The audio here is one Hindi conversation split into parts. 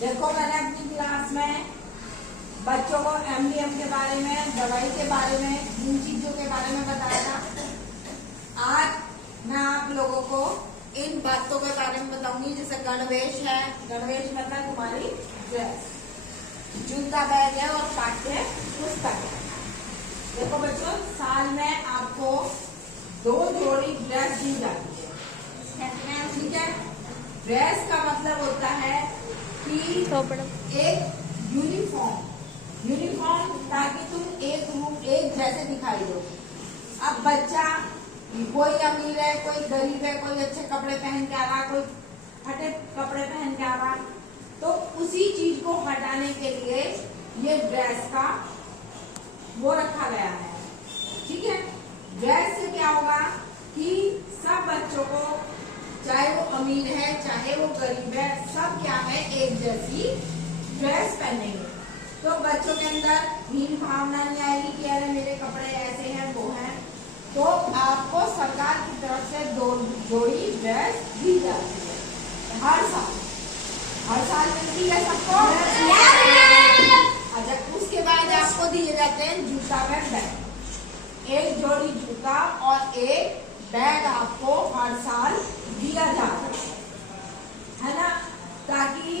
देखो मैंने अपनी क्लास में बच्चों को एमडीएम के बारे में, दवाई के बारे में, इन चीजों के बारे में बताया था। आज मैं आप लोगों को इन बातों के बारे में बताऊंगी। जैसे गणवेश है, गणवेश मतलब तुम्हारी ड्रेस, जूता बैग है और पाठ्य पुस्तक है। देखो बच्चों, साल में आपको 2 जोड़ी ड्रेस दी जाती है, ठीक है। ड्रेस का मतलब होता है कि एक यूनिफॉर्म ताकि तुम एक जैसे दिखाई दो। अब बच्चा कोई अमीर है, कोई गरीब है, कोई अच्छे कपड़े पहन के आ रहा, कोई फटे कपड़े पहन के आ रहा, तो उसी चीज को हटाने के लिए ये ड्रेस का वो रखा गया है, ठीक है। ड्रेस से क्या होगा कि सब बच्चों को, चाहे वो अमीर है चाहे वो गरीब है, सब क्या है, एक जैसी ड्रेस पहनेंगे। तो बच्चों के अंदर हीन भावना नहीं आएगी कि अरे मेरे कपड़े ऐसे हैं वो हैं। तो आपको सरकार की तरफ से 2 जोड़ी ड्रेस दी जाती है हर साल मिलती है सबको। अच्छा, उसके बाद आपको दिए जाते हैं जूता व बैग। एक जोड़ी जूता और एक बैग आपको हर साल दिया जाता है ना, ताकि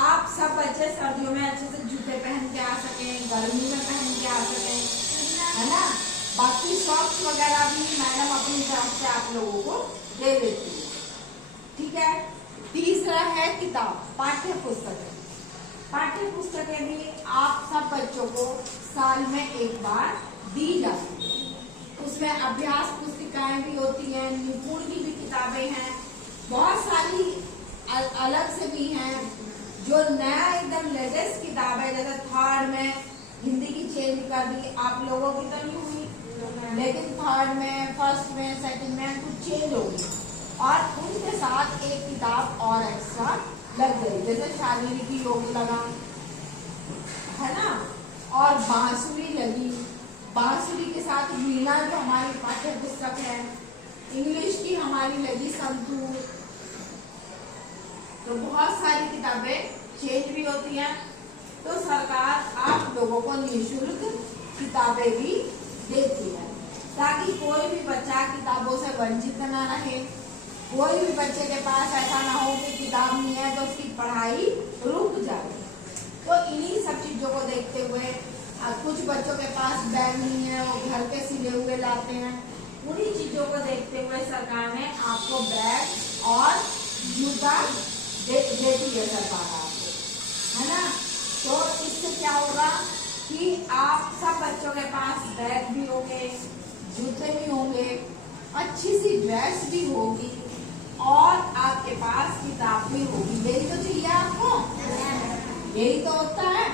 आप सब बच्चे सर्दियों में अच्छे से जूते पहन के आ सकें, गर्मी में पहन के आ सकें, है ना। बाकी सॉक्स वगैरह भी मैडम अपनी तरफ से आप लोगों को दे देती है, ठीक है। तीसरा है किताब, पाठ्य पुस्तकें। पाठ्य पुस्तकें भी आप सब बच्चों को साल में एक बार दी जाती है। उसमें अभ्यास पुस्तिकाएं भी होती हैं, निपुण की भी किताबें हैं, बहुत सारी अलग से भी हैं। जो नया एकदम लेटेस्ट किताब है, जैसे 3rd में हिंदी की चेंज कर दी, आप लोगों की तो नहीं हुई, लेकिन 3rd में, 1st में, 2nd में कुछ चेंज होगी और उनके साथ एक किताब और एक्स्ट्रा लग गई, जैसे शारीरिक योग लगा, है ना, और बांसुरी लगी। बांसुरी के साथ वीणा जो हमारी पाठ्य पुस्तक है, इंग्लिश की हमारी लगी संतूर। तो बहुत सारी किताबें चेंज भी होती हैं। तो सरकार आप लोगों को निःशुल्क किताबें भी देती है, ताकि कोई भी बच्चा किताबों से वंचित न रहे। कोई भी बच्चे के पास ऐसा ना हो कि किताब नहीं है तो उसकी पढ़ाई रुक जाए। तो इन्हीं सब चीजों को देखते हुए कुछ बच्चों के पास बैग नहीं है, वो घर के सिले हुए लाते हैं। उन्हीं चीजों को देखते हुए सरकार ने आपको बैग और जूता देती है सरकार आपको, है ना। तो इससे क्या होगा कि आप सब बच्चों के पास बैग भी होंगे, जूते भी होंगे, अच्छी सी ड्रेस भी होगी और आपके पास किताब भी होगी। यही तो चाहिए आपको, यही तो होता है।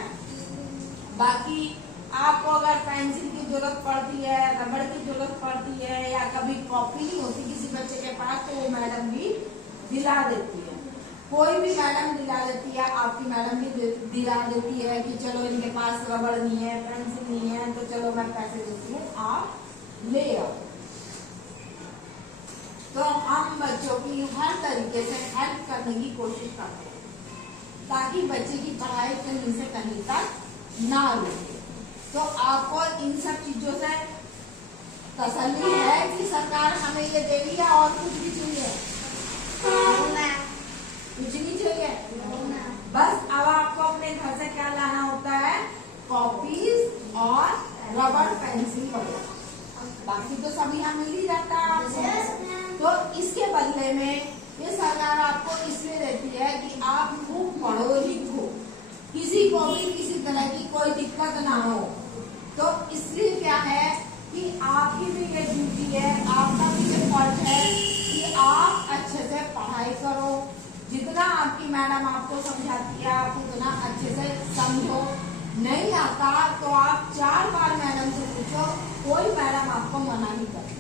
बाकी आपको अगर पेंसिल की जरूरत पड़ती है, रबड़ की जरूरत पड़ती है, या कभी कॉपी नहीं होती किसी बच्चे के पास, तो वो मैडम भी दिला देती है। कोई भी मैडम दिला देती है, आपकी मैडम भी दिला देती है कि चलो इनके पास रबड़ नहीं है, पेंसिल नहीं है, तो चलो मैं पैसे देती हूँ, आप ले आओ। तो हम बच्चों की हर तरीके से हेल्प करने की कोशिश करते हैं, ताकि बच्चे की पढ़ाई कहीं से कहीं तक ना रुके। तो आपको इन सब चीजों से तसल्ली है कि सरकार हमें ये दे रही है और कुछ भी चाहिए? कुछ नहीं चाहिए। बस अब आपको अपने घर से क्या लाना होता है, कॉपीज और रबड़ पेंसिल वगैरह, बाकी तो सभी यहाँ मिल ही जाता है आपको। तो इसके बदले में ये सरकार आपको इसलिए देती है कि आप खूब पढ़ो लिखो, किसी को भी किसी तरह की कोई दिक्कत ना हो। तो इसलिए क्या है कि आपकी भी ये ड्यूटी है, आपका भी ये फर्ज है कि आप अच्छे से पढ़ाई करो। जितना आपकी मैडम आपको समझाती है आप उतना अच्छे से समझो। नहीं आता तो आप 4 बार मैडम से पूछो, कोई मैडम आपको मना नहीं करती।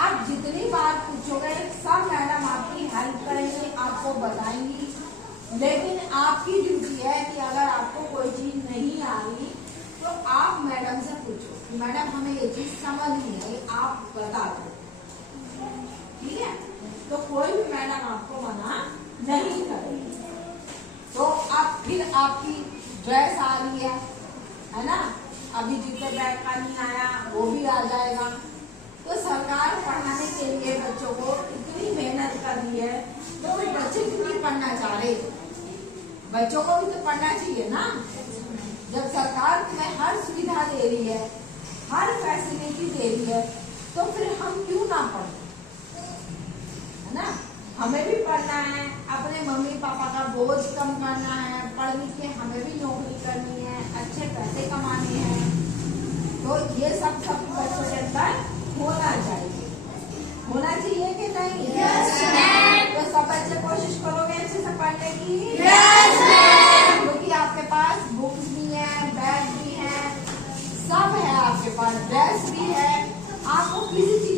आप जितनी बार पूछोगे सब मैडम आपकी हेल्प करेंगी, आपको बताएंगी। लेकिन आपकी ड्यूटी है कि अगर आपको कोई चीज नहीं आ रही तो आप मैडम से पूछो कि मैडम हमें ये चीज समझ नहीं आई, आप बता दो, ठीक है। तो कोई भी मैडम आपको मना नहीं करेगी। तो आप आपकी ड्रेस आ रही है ना। अभी जूते बैग का नहीं आया, वो भी आ जाएगा। तो सरकार पढ़ाने के लिए बच्चों को इतनी मेहनत कर रही है, तो फिर बच्चे क्यों नहीं पढ़ना चाह रहे? बच्चों को भी तो पढ़ना चाहिए ना। जब सरकार तुम्हें हर सुविधा दे रही है, हर फैसिलिटी दे रही है, तो फिर हम क्यों ना पढ़ें, है ना। हमें भी पढ़ना है, अपने मम्मी पापा का बोझ कम करना है, पढ़ लिख के हमें भी नौकरी करनी है, अच्छे पैसे कमाने हैं। तो ये सब बच्चों के अंदर होना चाहिए। होना चाहिए कि नहीं? तो सब बच्चे कोशिश करोगे अच्छे से पढ़ने की? क्योंकि आपके पास बुक्स भी है, बैग भी है, सब है आपके पास, ड्रेस भी है। आपको किसी